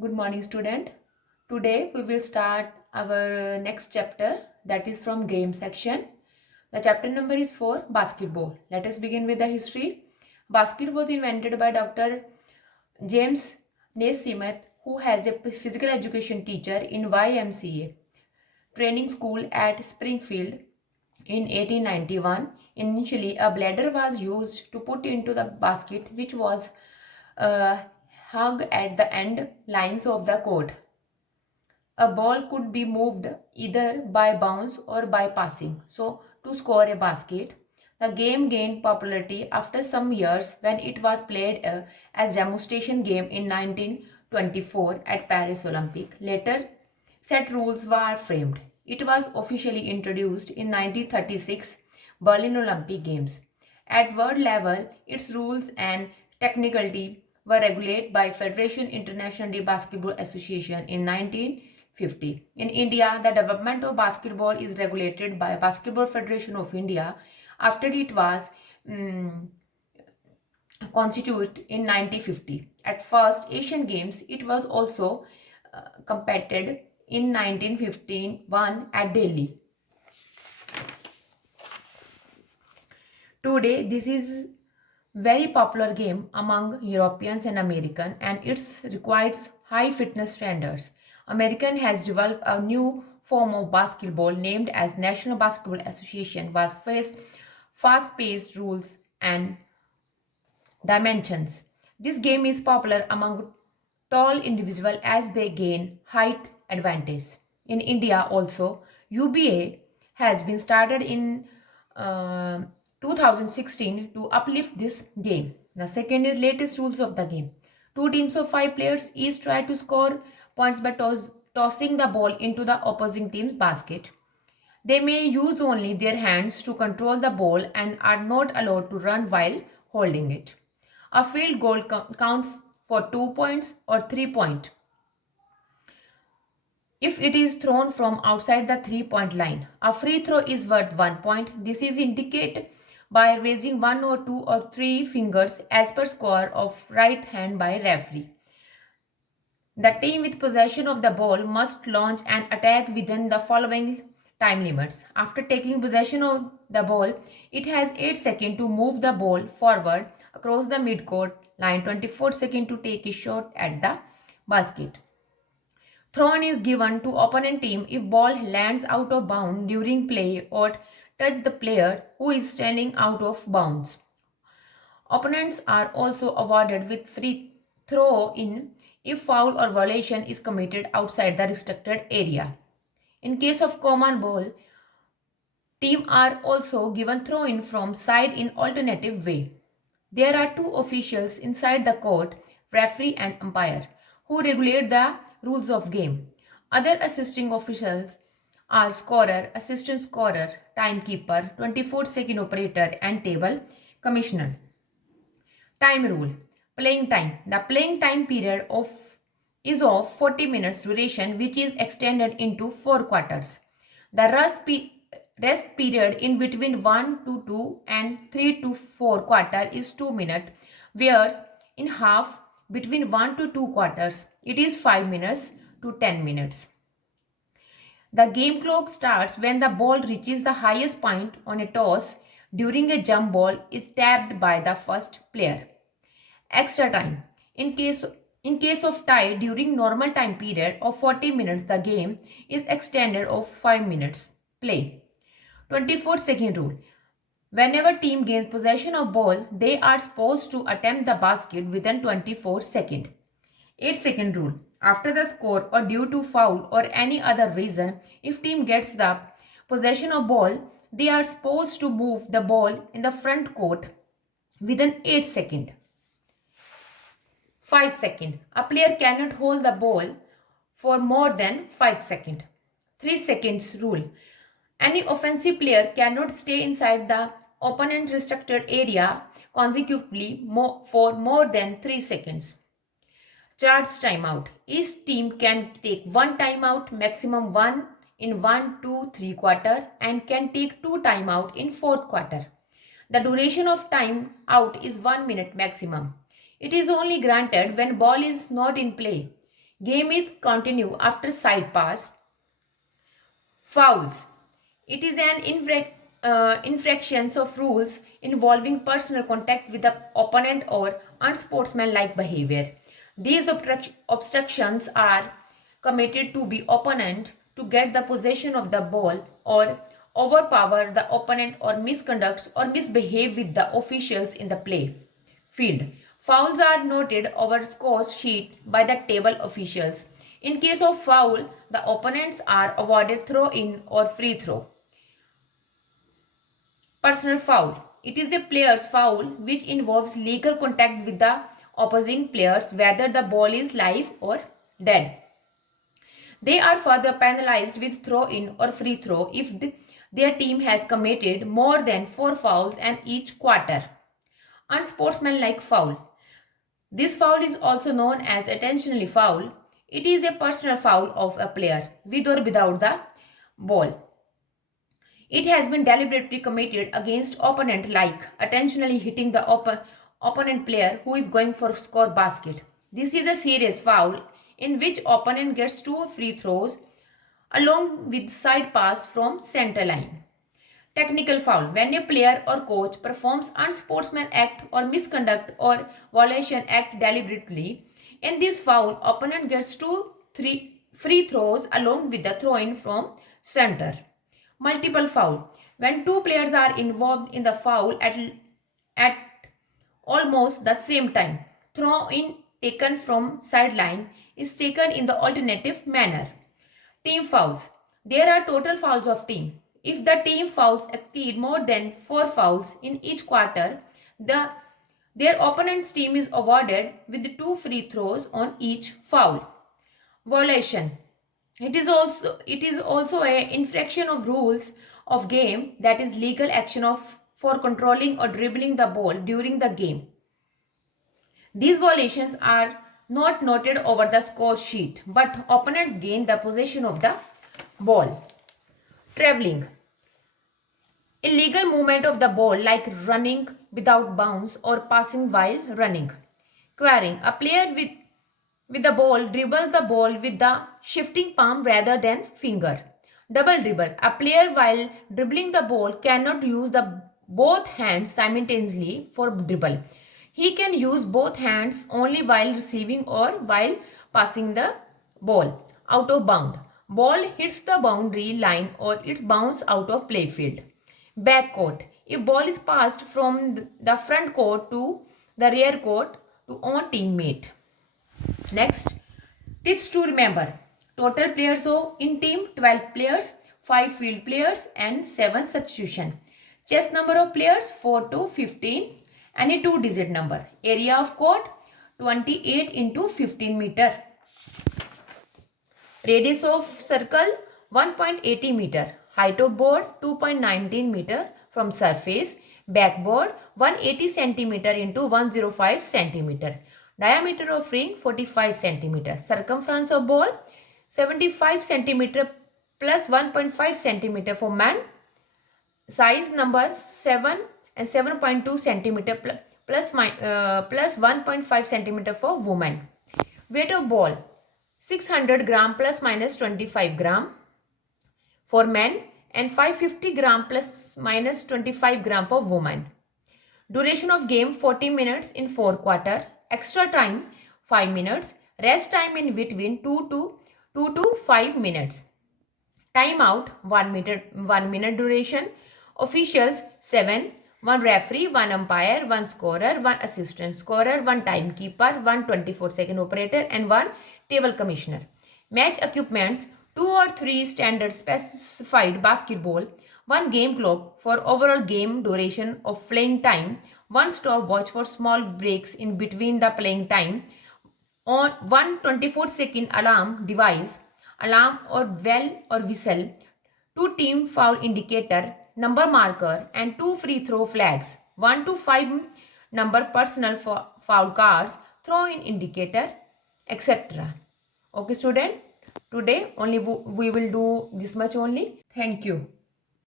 Good morning, student. Today we will start our next chapter, that is from game section. The chapter number is 4, basketball. Let us begin with the history. Basket was invented by Dr. James Naismith, who has a physical education teacher in YMCA training school at Springfield in 1891. Initially, a bladder was used to put into the basket, which was uh, hung at the end lines of the court. A ball could be moved either by bounce or by passing. So, to score a basket, the game gained popularity after some years when it was played as demonstration game in 1924 at Paris Olympic. Later, set rules were framed. It was officially introduced in 1936 Berlin Olympic Games. At world level, its rules and technicality were regulated by Federation International de Basketball Association in 1950. In India, the development of basketball is regulated by Basketball Federation of India after it was constituted in 1950. At first Asian Games, it was also competed in 1951 at Delhi. Today, this is very popular game among Europeans and Americans, and it requires high fitness standards. American has developed a new form of basketball named as National Basketball Association was faced fast-paced rules and dimensions. This game is popular among tall individuals as they gain height advantage. In India also, UBA has been started in uh, 2016 to uplift this game. The second is latest rules of the game. Two teams of 5 players each try to score points by tossing the ball into the opposing team's basket. They may use only their hands to control the ball and are not allowed to run while holding it. A field goal counts for 2 points or 3 points if it is thrown from outside the 3-point line. A free throw is worth 1 point. This is indicated by raising 1 or 2 or 3 fingers as per score of right hand by referee. The team with possession of the ball must launch an attack within the following time limits. After taking possession of the ball, it has 8 seconds to move the ball forward across the midcourt line, 24 seconds to take a shot at the basket. Throw-in is given to opponent team if ball lands out of bounds during play or touch the player who is standing out of bounds. Opponents are also awarded with free throw-in if foul or violation is committed outside the restricted area. In case of common ball, team are also given throw-in from side in alternative way. There are two officials inside the court, referee and umpire, who regulate the rules of game. Other assisting officials are scorer, assistant scorer, timekeeper, 24-second operator and table commissioner. Time rule. Playing time. The playing time period is of 40 minutes duration, which is extended into 4 quarters. The rest period in between 1 to 2 and 3 to 4 quarter is 2 minutes, whereas in half between 1 to 2 quarters it is 5 minutes to 10 minutes. The game clock starts when the ball reaches the highest point on a toss during a jump ball is tapped by the first player. Extra time. In case of tie during normal time period of 40 minutes, the game is extended of 5 minutes. Play. 24-second rule. Whenever team gains possession of ball, they are supposed to attempt the basket within 24 seconds. 8-second rule. After the score or due to foul or any other reason, if team gets the possession of ball, they are supposed to move the ball in the front court within 8 seconds. 5 seconds. A player cannot hold the ball for more than 5 seconds. 3 seconds rule. Any offensive player cannot stay inside the opponent restricted area consecutively for more than 3 seconds. Charge timeout. Each team can take one timeout, maximum one in 1, 2, 3 quarter, and can take 2 timeout in 4th quarter. The duration of time out is 1 minute maximum. It is only granted when ball is not in play. Game is continue after side pass. Fouls. It is an infractions of rules involving personal contact with the opponent or unsportsmanlike behavior. These obstructions are committed to be opponent to get the possession of the ball or overpower the opponent or misconduct or misbehave with the officials in the play field. Fouls are noted over score sheet by the table officials. In case of foul, the opponents are awarded throw-in or free throw. Personal foul. It is a player's foul which involves legal contact with the opposing players whether the ball is live or dead. They are further penalized with throw-in or free throw if their team has committed more than 4 fouls in each quarter. Unsportsmanlike foul. This foul is also known as intentionally foul. It is a personal foul of a player with or without the ball. It has been deliberately committed against opponent like intentionally hitting the opponent player who is going for score basket. This is a serious foul in which opponent gets 2 free throws along with side pass from center line. Technical foul. When a player or coach performs unsportsman act or misconduct or violation act deliberately, in this foul, opponent gets 3 free throws along with the throw-in from center. Multiple foul. When 2 players are involved in the foul at almost the same time, throw-in taken from sideline is taken in the alternative manner. Team fouls. There are total fouls of team. If the team fouls exceed more than 4 fouls in each quarter, their opponent's team is awarded with 2 free throws on each foul. Violation. It is also an infraction of rules of game, that is legal action for controlling or dribbling the ball during the game. These violations are not noted over the score sheet, but opponents gain the possession of the ball. Traveling. Illegal movement of the ball like running without bounds or passing while running. Quarrying. A player with the ball dribbles the ball with the shifting palm rather than finger. Double dribble. A player while dribbling the ball cannot use the both hands simultaneously for dribble. He can use both hands only while receiving or while passing the ball. Out of bound. Ball hits the boundary line or it's bounced out of play field. Back court. If ball is passed from the front court to the rear court to own teammate. Next, tips to remember. Total players in team 12 players, 5 field players and 7 substitution. Chess number of players 4 to 15. Any 2-digit number. Area of court 28 into 15 meter. Radius of circle 1.80 meter. Height of board 2.19 meter from surface. Backboard 180 centimeter into 105 centimeter. Diameter of ring 45 centimeter. Circumference of ball 75 centimeter plus 1.5 centimeter for man. Size number 7 and 7.2 centimeter plus 1.5 centimeter for woman. Weight of ball 600 gram plus minus 25 gram for men and 550 gram plus minus 25 gram for women. Duration of game 40 minutes in 4 quarter. Extra time 5 minutes. Rest time in between 2 to 5 minutes. Time out 1 minute duration. Officials 7. 1 referee, 1 umpire, 1 scorer, 1 assistant scorer, 1 timekeeper, 1 24-second operator and 1 table commissioner. Match equipments 2 or 3 standard specified basketball, 1 game clock for overall game duration of playing time, 1 stopwatch for small breaks in between the playing time, on 1 24-second alarm device, alarm or bell or whistle, 2 team foul indicator, number marker and 2 free throw flags, 1 to 5 number personal foul cards, throw in indicator, etc. Okay student, today only we will do this much only. Thank you.